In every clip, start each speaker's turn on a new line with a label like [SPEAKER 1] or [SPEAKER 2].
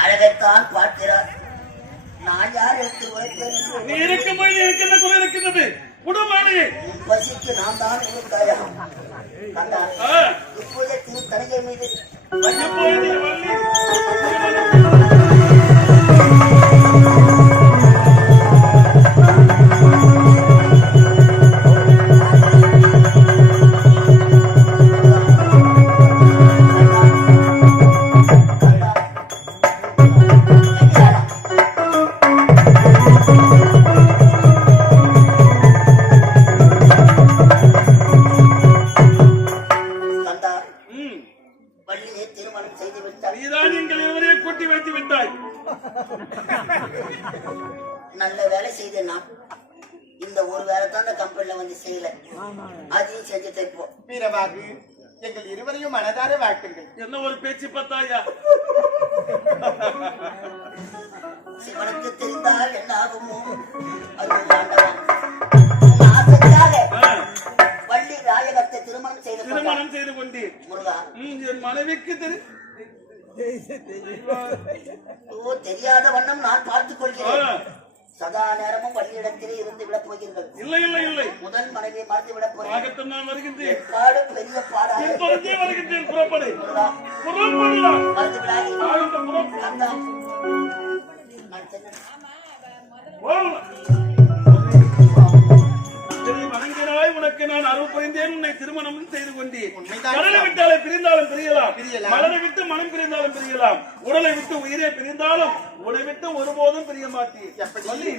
[SPEAKER 1] அழகைத்தான் பார்க்கிறார். நான் யார் எடுத்து
[SPEAKER 2] நீ இருக்கும் எனக்கு என்ன குறை இருக்கின்றது? குடும்பானே
[SPEAKER 1] உன் பசிக்கு நான் தான் உனக்காயா கண்டா இப்போதே திரு மீது. வள்ளியை திருமணம் செய்து விட்டார்.
[SPEAKER 2] நீதான் எங்கள் இருவரையும் கூட்டி வைத்து விட்டாய்?
[SPEAKER 1] நல்ல வேலை செய்த நான். இந்த ஒரு வேலை தான் இந்த கம்பெனில வந்து செய்யல. அதையும் செஞ்சுட்டு இப்போ
[SPEAKER 3] வீரவாகு எங்கள் இருவரையும் மனதார வாழ்த்துங்கள்.
[SPEAKER 2] என்ன ஒரு பேச்சு பார்த்தாயா?
[SPEAKER 1] சிவனுக்கு தெரிந்தால் என்ன ஆகுமோ ஐயோ ஆண்டவா திருமணம் செய்து கொண்டார்.
[SPEAKER 2] திருமணம் செய்து கொண்டேன்
[SPEAKER 1] முருகா.
[SPEAKER 2] என் மனைவிக்கு
[SPEAKER 1] தெரியாத வண்ணம் நான் பார்த்துக் கொள்கிறேன். சதா நேரமும் வள்ளியிடத்திலே இருந்து விடப் போகிறீர்கள்.
[SPEAKER 2] இல்லை இல்லை இல்லை.
[SPEAKER 1] முதல் மனைவியை மறந்து போகிறீர்கள்
[SPEAKER 2] ஆகட்டும் நான் வருகின்றேன்.
[SPEAKER 1] காடு பெரிய பாடாக
[SPEAKER 2] வருகின்றேன் புறப்படு.
[SPEAKER 1] மறந்து விடாதே நான்
[SPEAKER 2] உனக்கு நான் அருள் புரிந்தேன் உன்னை திருமணம் செய்து கொண்டேன். கடலை விட்டாலே பிரிந்தாலும் பிரியலாம். மலரை விட்டு மனம் பிரிந்தாலும் பிரியலாம். உடலை விட்டு உயிரே பிரிந்தாலும் உடலை விட்டு ஒருபோதும் பிரிய மாட்டேன்.
[SPEAKER 3] எப்படி?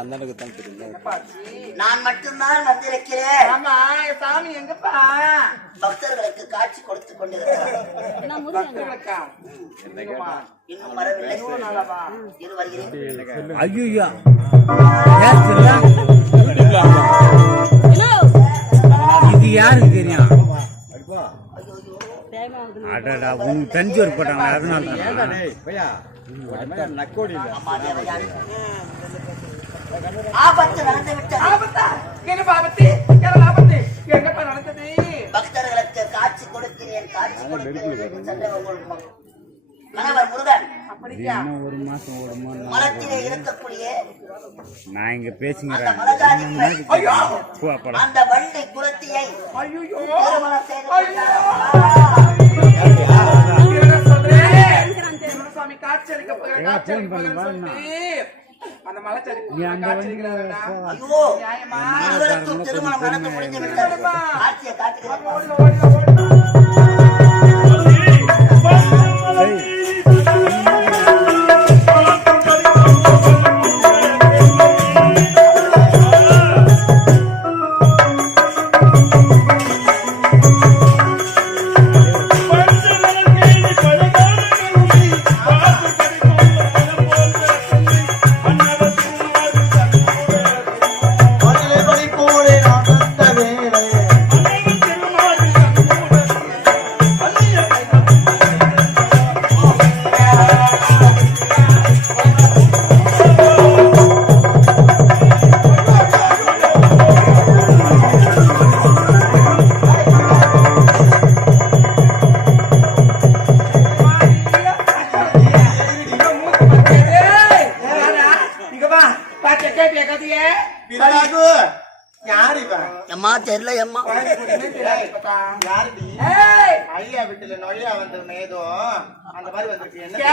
[SPEAKER 4] அந்த அளவுக்கு தான் தெரியும்.
[SPEAKER 1] நான் மட்டும்தான் வந்திருக்கிறேன்.
[SPEAKER 3] ஆமா சாமி எங்கப்பா?
[SPEAKER 1] பக்தர்களுக்கு காட்சி கொடுத்து கொண்டிருக்கிறார். இன்னும் வரவில்லை. இரு. வருகிறேன்
[SPEAKER 4] ஐயோ இது யாருக்கு தெரியும்? அடடா உங்க தெரிஞ்சு ஒரு போட்டாங்க அதனால தான்?
[SPEAKER 1] தேவயானி. ஆபத்து நடந்து விட்டது.
[SPEAKER 3] என்ன பாபத்தி என்ன ஆபத்து? எங்கப்பா நடந்தது?
[SPEAKER 1] பக்தர்களுக்கு காட்சி கொடுக்கிறேன். காட்சி கொடுக்கிறேன். சென்ற உங்கள் கணவர் முருகன்
[SPEAKER 4] இன்னும் ஒரு மாசம் ஓடுமா?
[SPEAKER 1] மரத்திலே இருக்கக்கூடிய
[SPEAKER 4] நான் இங்க
[SPEAKER 1] அந்த வள்ளி குலத்தியை
[SPEAKER 3] ஐயோ
[SPEAKER 1] திருமணம் செய்து
[SPEAKER 3] சுவாமி காட்சி அளிக்க போகிறேன் அந்த மலைச்சாரி
[SPEAKER 4] நீ அந்த
[SPEAKER 3] காட்சி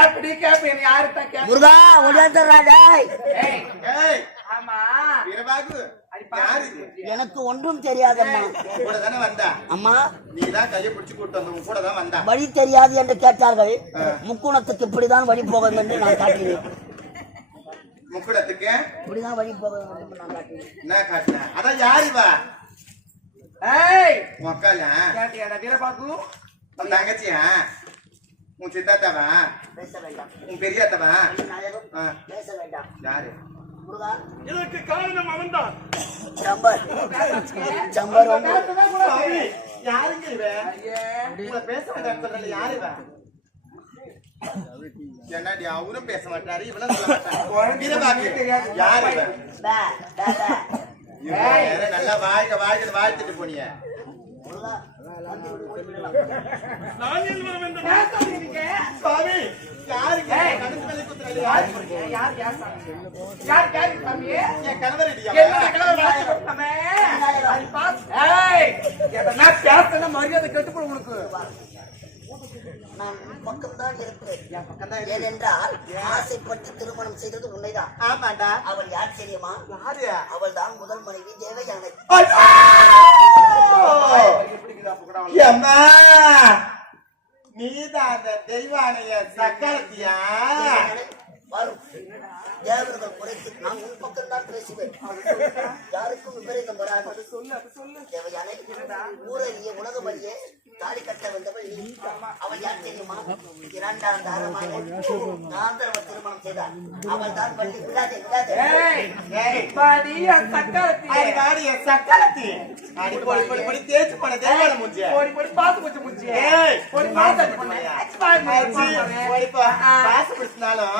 [SPEAKER 3] கேப்படி கேப் என்ன
[SPEAKER 1] முருகா டேய்.
[SPEAKER 3] ஏய் ஆமா.
[SPEAKER 5] வீரபாகு
[SPEAKER 1] எனக்கு ஒன்றும் தெரியாதம்மா.
[SPEAKER 5] கூட தானே வந்தா?
[SPEAKER 1] அம்மா.
[SPEAKER 5] நீ தான் கையை பிடிச்சு கூட்டு வந்த உன் கூட தான் வந்தா?
[SPEAKER 1] வழி தெரியாது என்று கேட்டார்கள். முக்குணத்துக்கு இப்படிதான் வழி வேண்டும் என்று நான் காட்டினேன்.
[SPEAKER 5] முக்குடத்துக்கு
[SPEAKER 1] இப்படிதான் வழி போக வேண்டும் என்று நான் காட்டினேன்.
[SPEAKER 5] என்ன காட்டின? அதான் யாரு இவ?
[SPEAKER 3] ஏய். கேட்டியாடா வீரபாகு?
[SPEAKER 5] தங்கச்சியா? உன் சித்தாத்தாவா?
[SPEAKER 1] பேச வேண்டாம்.
[SPEAKER 5] உன் பெரியாத்தவா.
[SPEAKER 1] பேச வேண்டாம்.
[SPEAKER 5] யாரு?
[SPEAKER 2] இதற்கு காரணம் அவன்தான்.
[SPEAKER 1] சம்பர். சம்பர்
[SPEAKER 5] யாருங்க இவ? உங்களை பேச சொல்றல யாரு என்னடி அவரும் பேச மாட்டாரு இவனும் சொல்ல மாட்டாரு. வீரபாகு யாரு இவ?
[SPEAKER 1] பே, பே, பே.
[SPEAKER 5] இவ வேற நல்லா வாழ்க வாழ்க வாழ்த்துட்டு போனிய. சுவாமி யாருங்க?
[SPEAKER 3] ஏய்.
[SPEAKER 5] கணக்கு குத்துறாரு யாரு
[SPEAKER 3] யார் யார் சாமி? யார் யார் சாமி?
[SPEAKER 5] என் கணவர் அடியா
[SPEAKER 3] என்ன கலர் வாசி பண்ணமே பேசன மரியாதை கெட்டு உங்களுக்கு
[SPEAKER 1] நான் பக்கம்தான் இருப்பேன். ஏனென்றால் ஆசைப்பட்டு திருமணம் செய்தது உண்மைதான்
[SPEAKER 5] ஆமாண்டா.
[SPEAKER 1] அவள் யார் தெரியுமா?
[SPEAKER 5] யாரு?
[SPEAKER 1] அவள் தான் முதல் மனைவி தேவயானை.
[SPEAKER 5] நீதான் அந்த தெய்வானைய சக்கரத்தியா?
[SPEAKER 1] தேவயானை வரும். தேவர்கள் குறைத்து நான் உன் பக்கம் தான் பேசுவேன் யாருக்கும் விபரீதம் வராது. தேவயானை ஊரறிய உலகம் அறிய தாலி கட்ட வந்தவள் நீ அவள் யார் தெரியுமா? இரண்டாம் தாரமாக காந்தரவ திருமணம் செய்தார் அவள் தான் பள்ளி விடாதே விடாதே.
[SPEAKER 3] ஏய்
[SPEAKER 5] ஏய்,
[SPEAKER 3] பாடி சக்கரத்தி.
[SPEAKER 5] அது நாடு என் சக்கரத்தி. அடி பொடி பொடி பொடி. தேய்ச்சு போன
[SPEAKER 3] போடி போடி பாத்து போச்சு போடி பாத்து.
[SPEAKER 5] காசு பிடிச்சினாலும்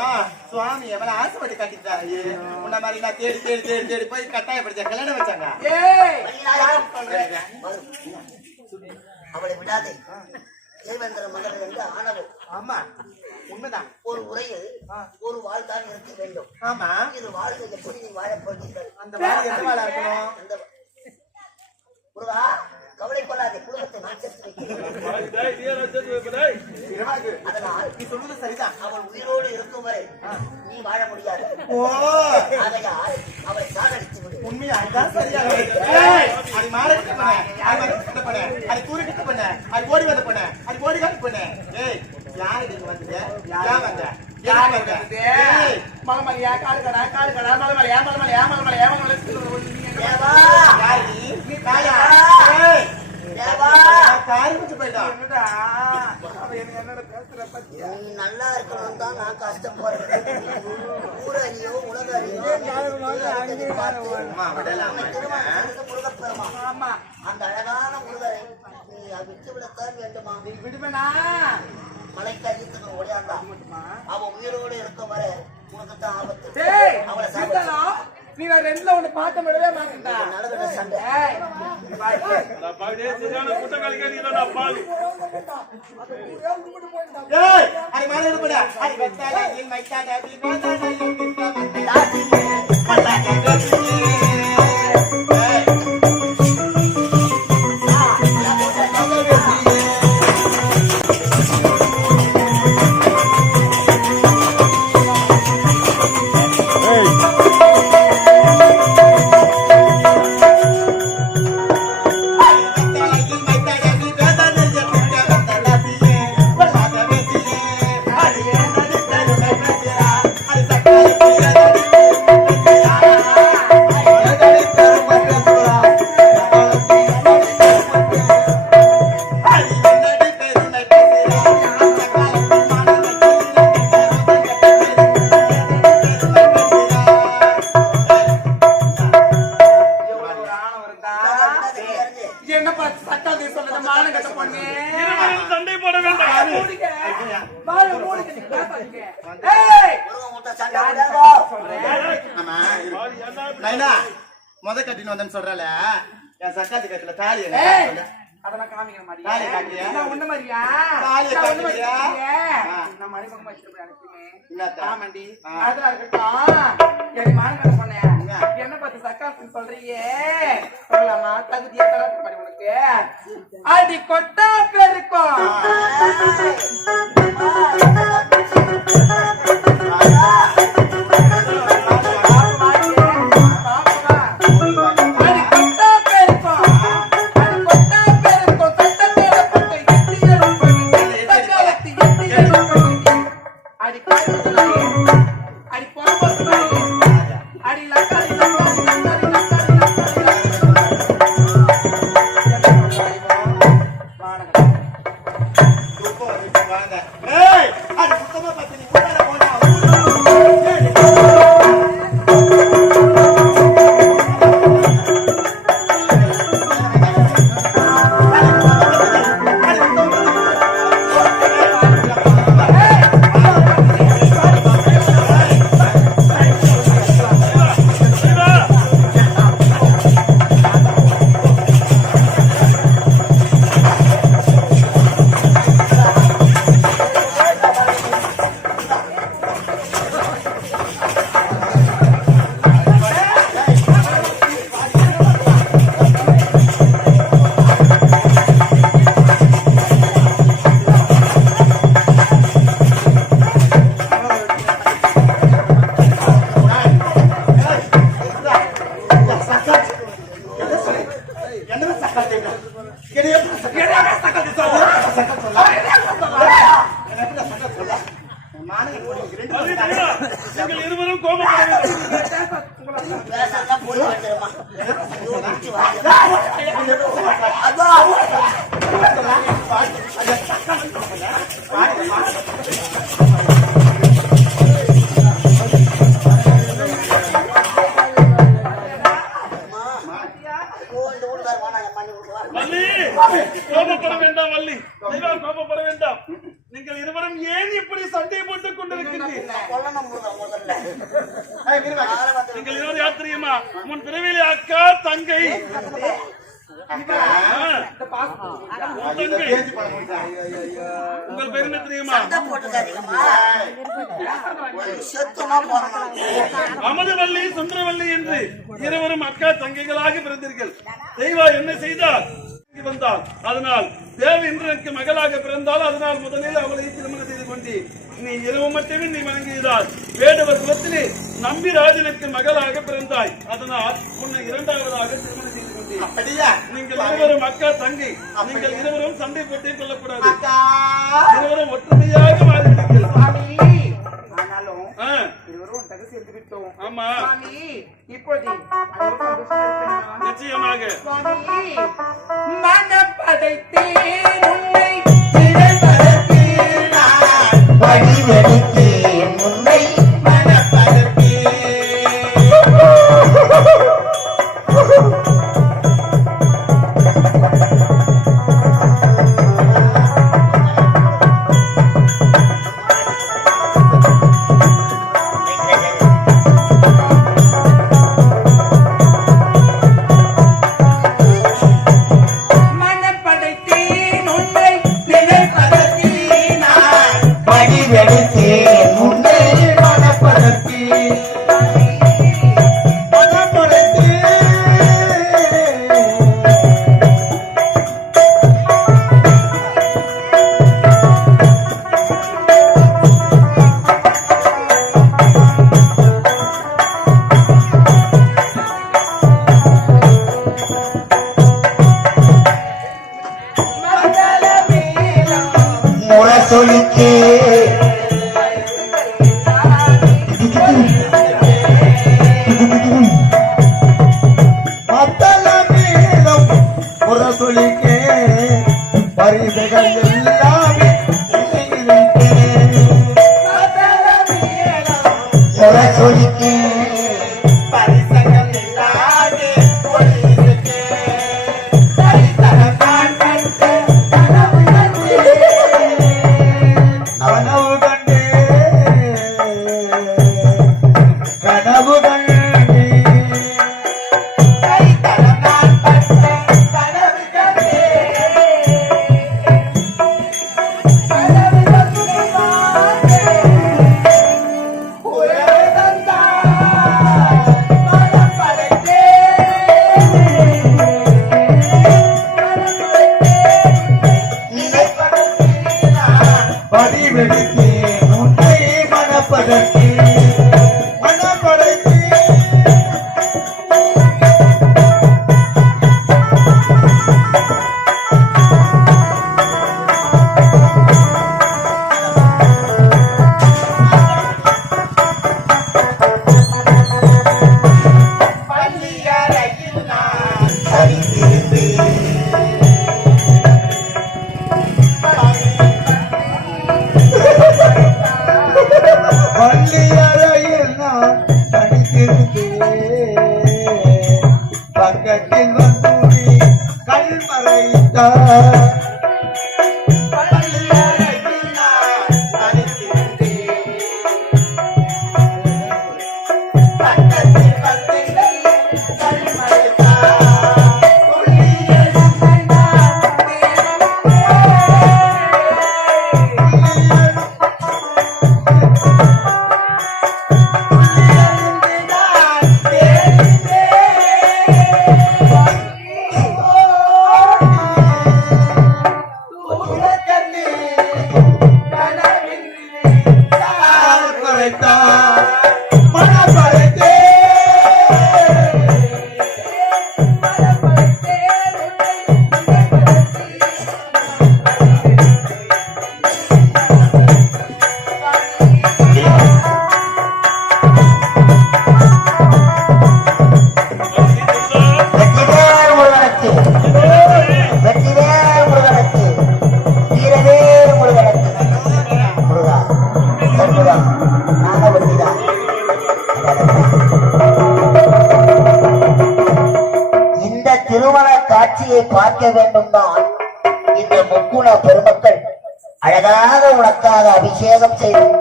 [SPEAKER 5] சுவாமி எவ்வளவு ஆசைப்பட்டு கட்டிட்டாரு உன்ன மாதிரி நான் தேடி தேடி தேடி தேடி போய் கட்டாயப்படுத்த கல்யாணம் வச்சாங்க?
[SPEAKER 3] ஏய்.
[SPEAKER 1] சொல்றேன். அவளை விடாதே. தேவேந்திர மகள் என்று ஆணவம்
[SPEAKER 5] ஆமா உண்மைதான்.
[SPEAKER 1] ஒரு உரையில் ஒரு வாழ் தான் இருக்க வேண்டும்.
[SPEAKER 5] ஆமா.
[SPEAKER 1] இது வாழ்க்கை எப்படி நீ வாழப் போகிறீர்கள்?
[SPEAKER 5] அந்த எந்த வாழ இருக்கணும்?
[SPEAKER 1] அந்த முருகா கவலை கொள்ளாதே குடும்பத்தை நான் சேர்த்து வைக்கிறேன். அதனால்
[SPEAKER 5] நீ சொல்றது சரிதான்.
[SPEAKER 1] அவள் உயிரோடு இருக்கும் வரை நீ வாழ முடியாது. ஆகையால் அவளை சாகடித்து விடு.
[SPEAKER 5] உண்மையா? சரியா? அது ஓடி வந்து பண்ண அது ஓடி காட்டு பண்ண ஏய் யாரு நீங்க வந்தீங்க யார் வந்த யார் வந்த ஏய்
[SPEAKER 3] மலமலையா காலுக்கடா காலுக்கடா மலமலையா மலமலையா மலமலையா மலமலையா
[SPEAKER 1] தேவா
[SPEAKER 5] யார் நீ ஏய்
[SPEAKER 1] தேவா
[SPEAKER 5] காரி வச்சு போயிட்டான்
[SPEAKER 3] என்னடா
[SPEAKER 1] நல்லா இருக்கணும் தான் நான் கஷ்டப்படுறேன் ஊர் அறியோ உலக அறியோ முருகப்பெருமான்
[SPEAKER 3] ஆமா
[SPEAKER 1] அந்த அழகான முருகரை நீ விட்டு விடத்தான் வேண்டுமா?
[SPEAKER 3] நீ விடுவேனா?
[SPEAKER 1] மலைக்கு அஜித்துக்கு ஓடியாந்தா அவ உயிரோடு இருக்கும் வரை உனக்கு தான் ஆபத்து.
[SPEAKER 3] டேய்
[SPEAKER 1] அவளை சாப்பிட்டு
[SPEAKER 3] நீ நான் ரெண்டுல ஒண்ணு பார்க்க விடவே மாட்டேன்டா
[SPEAKER 1] நடக்கிற சண்டை.
[SPEAKER 2] நான் பாவிடே, சரியான பாவி.
[SPEAKER 5] ஏய் இல் மைத்தாட வில் போதாட இல் திட்டாட
[SPEAKER 3] வாய மூடிக்க, நீ பேசாதீங்க. ஏய்.
[SPEAKER 5] ஆமா? நைனா முத கட்டின்னு வந்தேன்னு சொல்றல என் சக்காத்தி கட்டில தாலி என்ன.
[SPEAKER 3] அதெல்லாம் காமிக்கிற மாதிரியா? நான் உன்ன மாதிரியா? நான் உன்ன மாதிரி?
[SPEAKER 5] ஆ.
[SPEAKER 3] நான் மறைமுகமா வச்சிருப்பேன் எனக்குமே.
[SPEAKER 5] என்னத்தா?
[SPEAKER 3] ஆமாண்டி.
[SPEAKER 5] ஆ.
[SPEAKER 3] அதெல்லாம் இருக்கட்டும். என் மானங்கட்ட பொண்ணே, என்ன பார்த்து சக்காசுன்னு சொல்றியே? சொல்லலாமா? தகுதியா பாரு உனக்கு. அடி கொட்டா பெருக்கும்.
[SPEAKER 1] போய் வந்துடுமா
[SPEAKER 2] அமதவல்லி சுந்தரவல்லி என்று இருவரும் அக்கா தங்கைகளாக பிறந்தீர்கள். தெய்வா என்ன செய்தார்? வந்தால் அதனால் தேவ இந்திரனுக்கு மகளாக பிறந்தால் அதனால் முதலில் அவளை திருமணம் செய்து கொண்டு நீ இரவு மட்டுமே நீ வணங்கியதால் வேடவர் குலத்திலே நம்பிராஜனுக்கு மகளாக பிறந்தாய். அதனால் உன்னை இரண்டாவதாக திருமணம்
[SPEAKER 5] அப்படியா?
[SPEAKER 2] நீங்கள் இருவரும் அக்கா தங்கை. நீங்கள் இருவரும் சண்டை போட்டே கொள்ளக்கூடாது. இருவரும் ஒற்றுமையாக
[SPEAKER 3] ஆனாலும்
[SPEAKER 2] ஆ,
[SPEAKER 3] இருவரும் ஒன்றாக சேர்ந்து விட்டோம்.
[SPEAKER 2] ஆமா.
[SPEAKER 3] சுவாமி இப்போது அனைவரும் சந்தோஷமா இருக்கணுமா?
[SPEAKER 2] நிச்சயமாக.
[SPEAKER 3] சுவாமி மனப்படைத்தேன்
[SPEAKER 5] Señor.
[SPEAKER 6] வடிவெடுத்தேன்
[SPEAKER 1] அபிஷேகம்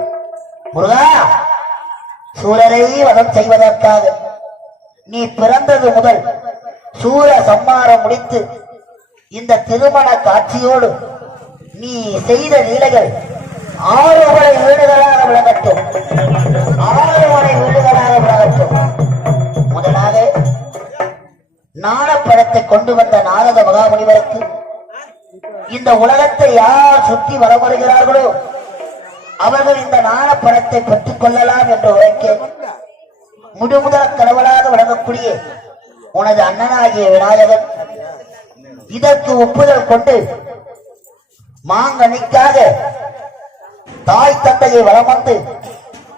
[SPEAKER 1] முருகா சூரரை வதம் செய்வதற்காக நீ பிறந்தது முதல் சூர சம்மாரம் முடித்து இந்த திருமண காட்சியோடு நீ செய்த லீலைகள் ஆறு முறை வீடுகளாக விளங்கட்டும். ஆறு முறை வீடுகளாக விளங்கட்டும். முதலாக நாணப்படத்தை கொண்டு வந்த நாரத மகாமுனிவருக்கு இந்த உலகத்தை யார் சுற்றி வலம் வருகிறார்களோ அவர்கள் இந்த நாணப்பணத்தை பெற்றுக் கொள்ளலாம் என்று உரைக்க முழுமுதல் கடவுளாக விளங்கக்கூடிய உனது அண்ணனாகிய விநாயகன் இதற்கு ஒப்புதல் கொண்டு மாங்கனிக்காக தாய் தந்தையை வளம் வந்து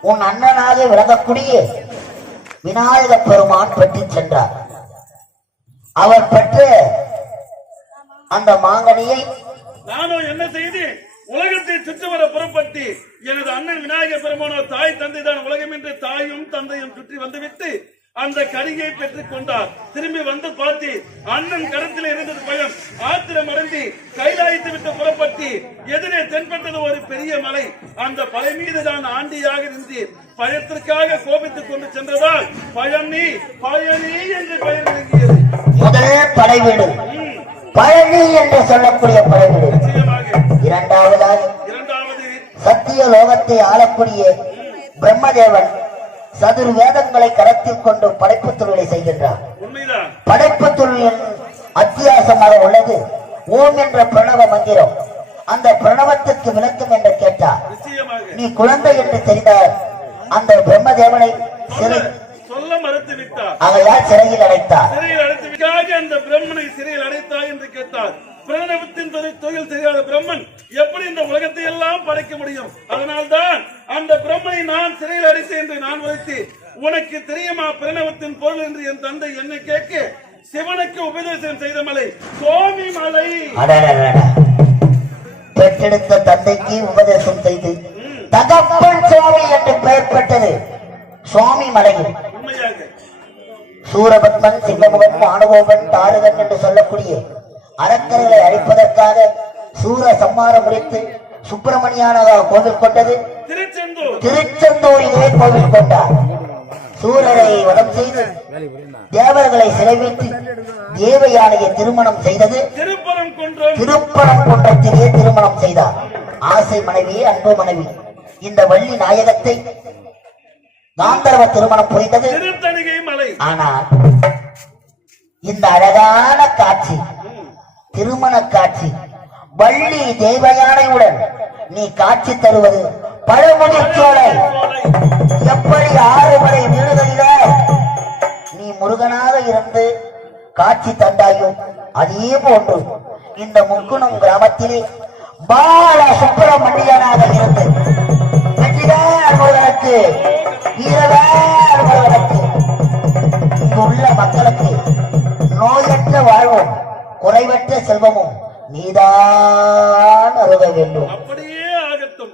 [SPEAKER 1] உன் அண்ணனாக விளங்கக்கூடிய விநாயக பெருமான் பெற்று சென்றார். அவர் பெற்ற அந்த மாங்கனியை
[SPEAKER 2] நானும் என்ன செய்தேன்? உலகத்தை சுற்றி வர புறப்பட்டு எனது அண்ணன் விநாயகர் பெருமானோ தாய் தந்தை தான் உலகம் என்று தாயும் தந்தையும் சுற்றி வந்துவிட்டு அந்த கரியை பெற்றுக் கொண்டார். திரும்பி வந்து பார்த்து அண்ணன் கரத்தில் இருந்தது பயம். ஆத்திரம் அடைந்து கைலாயத்தை விட்டு புறப்பட்டு எதிரே தென்பட்டது ஒரு பெரிய மலை. அந்த மலை மீது தான் ஆண்டியாக இருந்து பயத்திற்காக கோபித்துக் கொண்டு சென்றதால் பயணி பயணி என்று பெயர் விளங்கியது.
[SPEAKER 1] முதல் படைவீடு. பழனி என்று சொல்லக்கூடிய படைவீடு. சத்திய லோகத்தை ஆளக்கூடிய பிரம்மதேவன் சதுர் வேதங்களை கரத்தில் கொண்டு படைப்பு தொழிலை செய்கின்றார். படைப்பு தொழிலின் அத்தியாசமாக உள்ளது. ஓம் என்ற பிரணவ மந்திரம். அந்த பிரணவத்திற்கு விளக்கம் என்று கேட்டார். நீ குழந்தை என்று தெரிந்தார் அந்த பிரம்மதேவனை சிறை
[SPEAKER 2] சொல்ல மறுத்து விட்டார்
[SPEAKER 1] ஆகையால் சிறையில் அடைத்தார்.
[SPEAKER 2] சிறையில் அடைத்து அந்த பிரம்மனை சிறையில் அடைத்தாய் என்று கேட்டார். பிரணவத்தின் தொழில் தொழில் தெரியாத பிரம்மன் எப்படி இந்த உலகத்தை எல்லாம் படைக்க முடியும்? அதனால்தான் அந்த பிரம்மனை நான் சிறையில் அடைத்தேன் என்று நான் உரைத்து உனக்கு தெரியுமா பிரணவத்தின் பொருள் என்று என் தந்தை என்ன கேட்க சிவனுக்கு உபதேசம் செய்த மலை சுவாமி மலை.
[SPEAKER 1] பெற்றெடுத்த தந்தைக்கு உபதேசம் செய்து தகப்பன் சுவாமி என்று பெயர் பெற்றது. சுவாமி மலையில் சூரபத்மன் சிங்கமுகன் மானகோபன் தாரகன் என்று சொல்லக்கூடிய அரக்கர்களை அழிப்பதற்காக சூர சம்மாரம் முடித்து சுப்பிரமணியான கோவில் கொண்டது
[SPEAKER 2] திருச்செந்தூர்.
[SPEAKER 1] திருச்செந்தூரிலே கோவில் கொண்டார் சூரரை வதம் செய்து தேவர்களை சிறைவைத்து தேவயானையை திருமணம் செய்தது.
[SPEAKER 2] திருப்பரம் குன்றம்.
[SPEAKER 1] திருப்பரங்குன்றத்திலே திருமணம் செய்தார். ஆசை மனைவி அன்பு மனைவி. இந்த வள்ளி நாயகத்தை காந்தர்வ திருமணம் புரிந்தது. ஆனால் இந்த அழகான காட்சி திருமண காட்சி வள்ளி தேவயானையுடன் நீ காட்சி தருவது பழமொழி சோலை. எப்படி ஆறு மலை வீடுகளில நீ முருகனாக இருந்து காட்சி தந்தாயோ அதே போன்று இந்த முக்குணம் கிராமத்திலே பால சுப்பிரமணியனாக இருந்து வெற்றிவேல் முருகனுக்கு வீரவேல் முருகனுக்கு உள்ள மக்களுக்கு நோயற்ற வாழ்வோம். குறைவற்ற செல்வமும் நீதான் அருக வேண்டும்.
[SPEAKER 2] அப்படியே ஆகட்டும்.